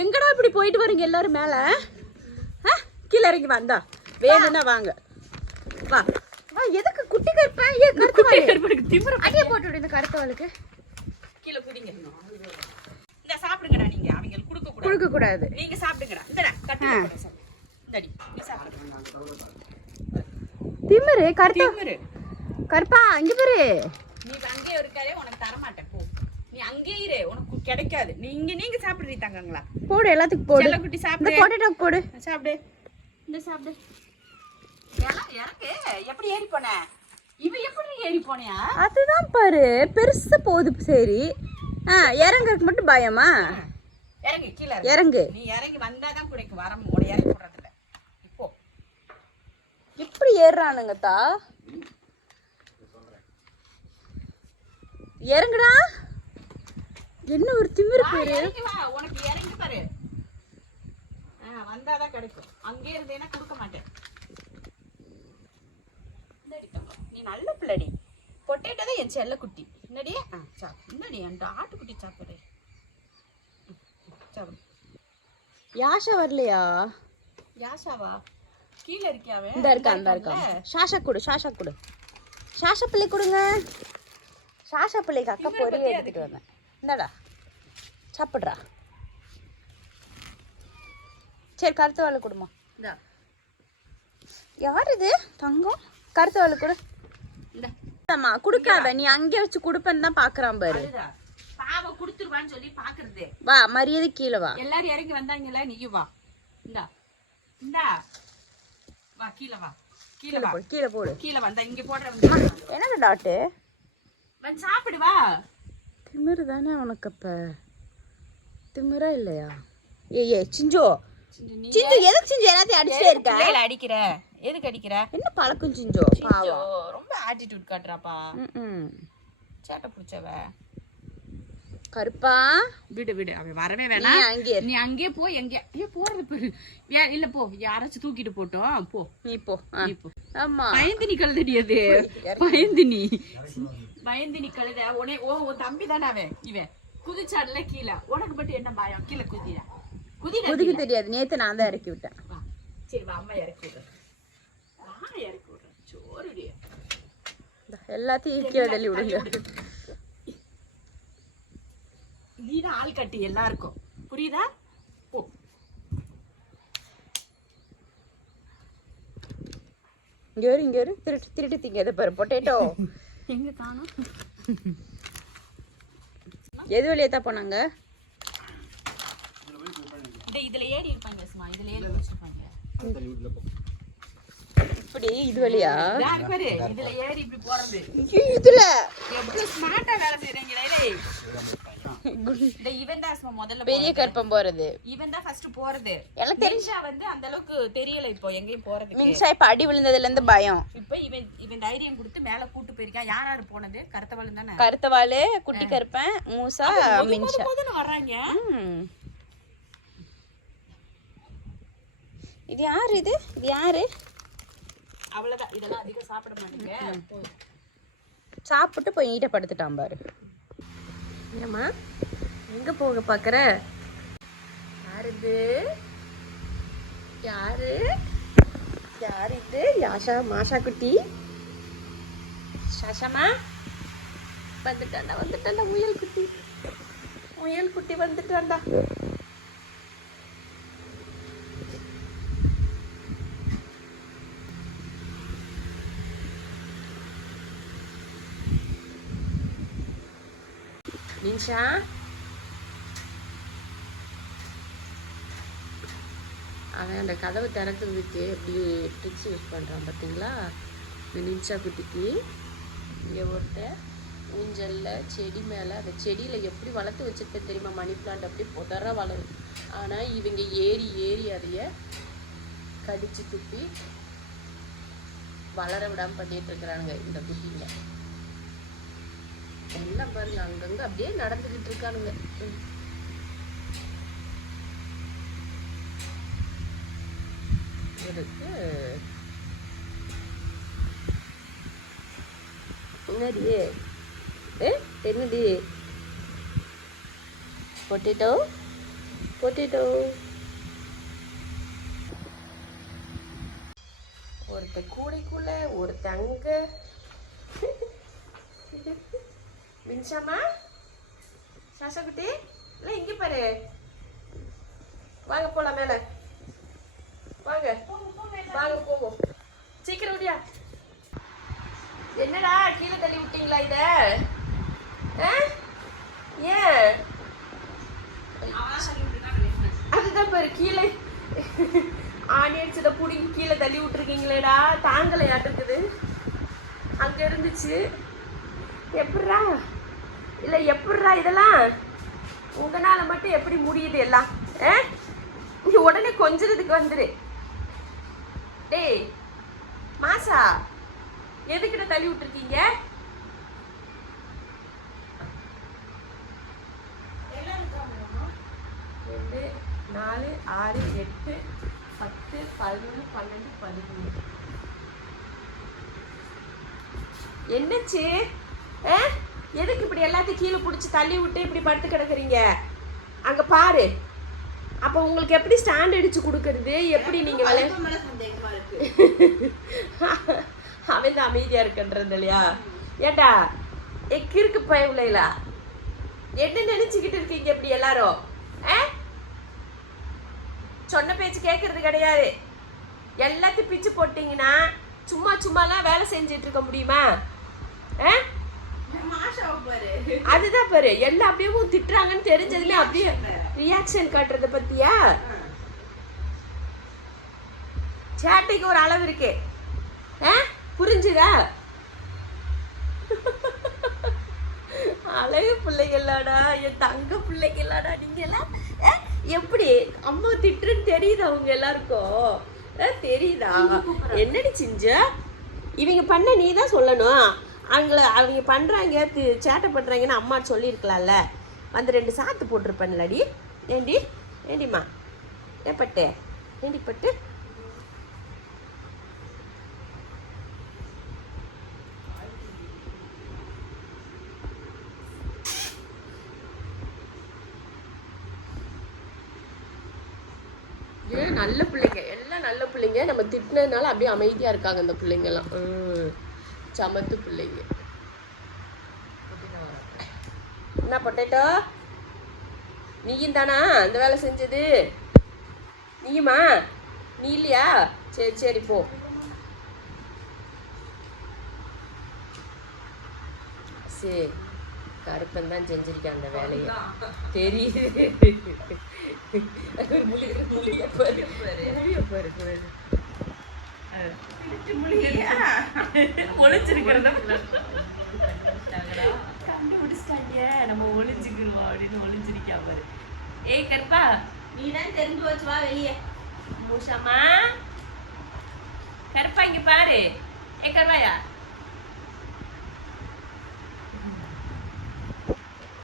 எங்கடா இப்படி போயிட்டு வரீங்க எல்லாரும் மேல? கீழே இறங்கி வந்தா வேணும்னா வாங்க. வா வா. எதுக்கு குட்டி கருப்பா? ஏன் கருப்பு திமிர அடியே போட்டு விடு. இந்த கருத்தவளுக்கு கீழே குடிங்க. இந்த சாப்பிடுங்கடா. நீங்க அவங்களுக்கு கொடுக்க கூடாது. நீங்க சாப்பிடுங்கடா. இந்தடா கட்டி இந்தடி நீ சாப்பிடு. திமிரு கருத்து கருப்பா இங்க பாரு. நீ அங்கேயே இருக்காரே உனக்கு தர மாட்டேன். போ நீ அங்கேயே இரு. உனக்கு கிடைக்காது. நீங்க சாப்பிடுறீ தங்கங்களா. போடு எல்லாத்துக்கும் போடு. செல்ல குட்டி சாப்பிடு. பொட்டேட்டோ போடு. சாப்பிடு. இந்த சாப்பிடு. எனக்கு எப்படி ஏறி போன? இவ எப்படி ஏறி போனியா? அதுதான் பாரு பெருசு போகுது. சரி இறங்குறதுக்கு மட்டும் பயமா? இறங்கு கீழே இறங்கு. நீ இறங்கி வந்தாதான் குடைக்கு வர உன இறங்கி போடுறது இல்லை. இப்போ எப்படி ஏறுறானுங்கத்தா? இறங்குடா. என்ன ஒரு திமிரு பேரு. உனக்கு இறங்கி பாரு. வந்தாதான் கிடைக்கும். அங்கே இருந்தேன்னா கொடுக்க மாட்டேன். நீ நல்ல பிள்ளடி. பொட்டேட்டோ தான் என் செல்ல குட்டி. என்னடி என்னடி என் ஆட்டுக்குட்டி சாப்பிடு. சாப்பிடு. யாஷா வரலையா? யாஷாவா? கீழே இருக்கியாவே? இந்த இருக்கா. சாஷா கொடு. சாஷா பிள்ளை கொடுங்க. சாஷா பிள்ளைக்கு அக்கா பொரிய எடுத்துட்டு வந்தேன். இந்தாடா சாப்பிட்றா. சரி கருத்து வாழை கொடுமா. இந்தா யார் இது? தங்கம். கருத்து வாழை கொடு. இந்தாம்மா கொடுக்காத. நீ அங்கே வச்சு கொடுப்பேன்னு தான் பாக்குறான் பாரு. பாவ குடுத்துருவான்னு சொல்லி பாக்குறது. வா மரியாதை கீழே வா. எல்லாரும் இறங்கி வந்தாங்கல்ல நீயும் வா. இந்தா இந்தா வா கீழே வா. கீழே போடு. கீழே வந்தா இங்க போடுற. என்னடா டாட்டு வந்து சாப்பிடு வா. திமிரு தானே உனக்கு? அப்ப திமிரா இல்லையா? ஏ சிஞ்சு எதுக்கு சிஞ்சு எல்லாத்தையும் அடிச்சுட்டே இருக்க? அடிக்கிற எதுக்கு அடிக்கிற? என்ன பழக்கம் சிஞ்சு? ரொம்ப ஆட்டிடியூட் காட்டுறாப்பா. சேட்டை பிடிச்சவ. கருப்பா விடு. அவன் வரவே வேணாம். நீ அங்கே போ. எங்கே போறது பாரு. இல்ல போ. யாராச்சும் தூக்கிட்டு போட்டோம். போ நீ போ. ஆமா பயந்தினி கழுதடி. அது பயந்தினி கழுத. உன் தம்பி தானே அவன். இவன் குதிச்சாடல கீழே. உனக்கு மட்டும் என்ன பயம்? கீழே குதிக்க தெரியாது. நேத்து நான் தான் இறக்கி விட்டேன். சரி வா அம்மா இறக்கி விடுறேன். சோறுடி எல்லாத்தையும் கீழே தள்ளி விடுங்க. நீதான் ஆள் கட்டி எல்லாருக்கும் புரியுதா? போ. இங்க ஒரு திருட்டு திங்க பாரு. பொட்டேட்டோ எங்க காணோம்? எது வழியா தான் போனாங்க? இதுல ஏறி இருப்பாங்க. இதுல ஏறி வச்சிருப்பாங்க. இப்படி இது வழியா பாரு. இதுல ஏறி இப்படி போறது. இதுல எவ்வளவு ஸ்மார்ட்டா வேலை செய்றீங்களே. இவன் தான் முதல்ல பெரிய கற்பம் போறது. இவன் தான் ஃபர்ஸ்ட் போறது. எனக்கு தெரிஞ்சா வந்து அந்த அளவுக்கு தெரியல. இப்போ எங்கேயும் போறது. மின்சா இப்ப அடி விழுந்ததுல இருந்து பயம். இப்ப இவன் தைரியம் கொடுத்து மேல கூட்டு போயிருக்கான். யாராரு போனது? கருத்தவாளு தானே. கருத்தவாளு, குட்டி கருப்பன், மூசா, மின்சா வர்றாங்க. இது யாரு? இது யாரு? அவ்வளவுதான். இதெல்லாம் அதிகம் சாப்பிட மாட்டீங்க. சாப்பிட்டு போய் நீட்டா படுத்துட்டான் பாரு. ஏம்மா எங்க போக பாக்குற? யாரு இது? மாஷா குட்டி. சாஷாமா வந்துட்டாண்டா. முயல் குட்டி வந்துட்டாண்டா. நின்ஷா அவன் அந்த கதவை திறக்கிறதுக்கு எப்படி ட்ரிக்ஸ் யூஸ் பண்ணுறான் பார்த்தீங்களா? இந்த நின்ஷா குட்டிக்கு இங்கே ஒருத்தர் ஊஞ்சலில் செடி மேலே அந்த செடியில் எப்படி வளர்த்து வச்சுருப்பேன் தெரியுமா? மணி பிளான்ட் அப்படி புதராக வளரும். ஆனால் இவங்க ஏறி அதைய கடிச்சு துப்பி வளர விடாமல் பண்ணிட்டு இருக்கிறானுங்க இந்த குட்டிங்க. எல்லாம் பாருங்க அங்கங்க அப்படியே நடந்துகிட்டு இருக்கானுங்க. இருக்கு என்னடி பொட்டேட்டோ பொட்டேட்டோ. ஒருத்த கூடைக்குள்ள ஒருத்த அங்க. மின்சாமா சாசாக்குட்டி இல்லை இங்கே பாரு. வாங்க போலாம் மேல. வாங்க வாங்க போவோம். சீக்கிரம் விடியா. என்னடா கீழே தள்ளி விட்டீங்களா இத? ஏன் அதுதான் பாரு கீழே ஆனியன்ஸ் இதை பிடிங்கி கீழே தள்ளி விட்டுருக்கீங்களேடா. தாங்கலையாட்டுக்குது. அங்க இருந்துச்சு. எப்பட்றா இல்லை எப்பட்றா இதெல்லாம் உங்களால மட்டும் எப்படி முடியுது எல்லாம்? நீ உடனே கொஞ்சத்துக்கு வந்துரு. டேய் மாசா எதுக்கிட்ட தள்ளி விட்டுருக்கீங்க? 2 4 6 8 10 11 12 13. என்னச்சு? எதுக்கு இப்படி எல்லாத்தையும் கீழே பிடிச்சி தள்ளி விட்டு இப்படி படுத்து கிடக்குறீங்க? அங்க பாரு. அப்போ உங்களுக்கு எப்படி ஸ்டாண்ட் அடிச்சு கொடுக்கறது? எப்படி நீங்க அவன் தான் அமைதியா இருக்குன்றது இல்லையா? ஏண்டா கிறுக்கு பயவுலைலா என்ன நினைச்சுக்கிட்டு இருக்கீங்க இப்படி எல்லாரும்? சொன்ன பேச்சு கேட்கறது கிடையாது. எல்லாத்தையும் பிச்சு போட்டீங்கன்னா சும்மாலாம் வேலை செஞ்சுட்டு இருக்க முடியுமா? அதுதான் பாரு எல்லாம் அப்படியே திட்டுறாங்கன்னு தெரிஞ்சதுமே அப்படியே ரியாக்ஷன் காட்டுறத பத்தியா? சேட்டைக்கு ஒரு அளவு இருக்கு. புரிஞ்சுதா? அழகு பிள்ளைங்களாடா, என் தங்க பிள்ளைங்களாடா. நீங்க எல்லாம் எப்படி அம்மா திட்டுன்னு தெரியுதா அவங்க எல்லாருக்கும்? தெரியுதா? என்னடி செஞ்ச? இவங்க பண்ண நீ தான் சொல்லணும். அவங்க பண்ணுறாங்க சேட்டை பண்ணுறாங்கன்னு அம்மா சொல்லியிருக்கலாம்ல. வந்து 2 சாத்து போட்டிருப்பேன்லடி. ஏண்டிம்மா ஏன் பட்டு? ஏண்டி பட்டு? நல்ல பிள்ளைங்க எல்லாம் நல்ல பிள்ளைங்க. நம்ம திட்டினதுனால அப்படியே அமைதியாக இருக்காங்க அந்த பிள்ளைங்கெல்லாம். சமத்து பிள்ளைங்க. என்ன பொட்டேட்டோ நீயும் தானா அந்த வேலை செஞ்சது? நீயுமா? நீ இல்லையா? சரி போ. சரி கருப்பன் தான் செஞ்சிருக்கேன் அந்த வேலையை. தெரியுது. கண்டுபிடிச்சிட்டாங்க. நம்ம ஒளிஞ்சுக்கிறோம் அப்படின்னு ஒளிஞ்சிருக்கா பாரு. ஏய் கருப்பா நீ தான் தெரிஞ்சு வச்சு வா வெளியே. மூஷமா கருப்பா இங்க பாரு. ஏ கருவாயா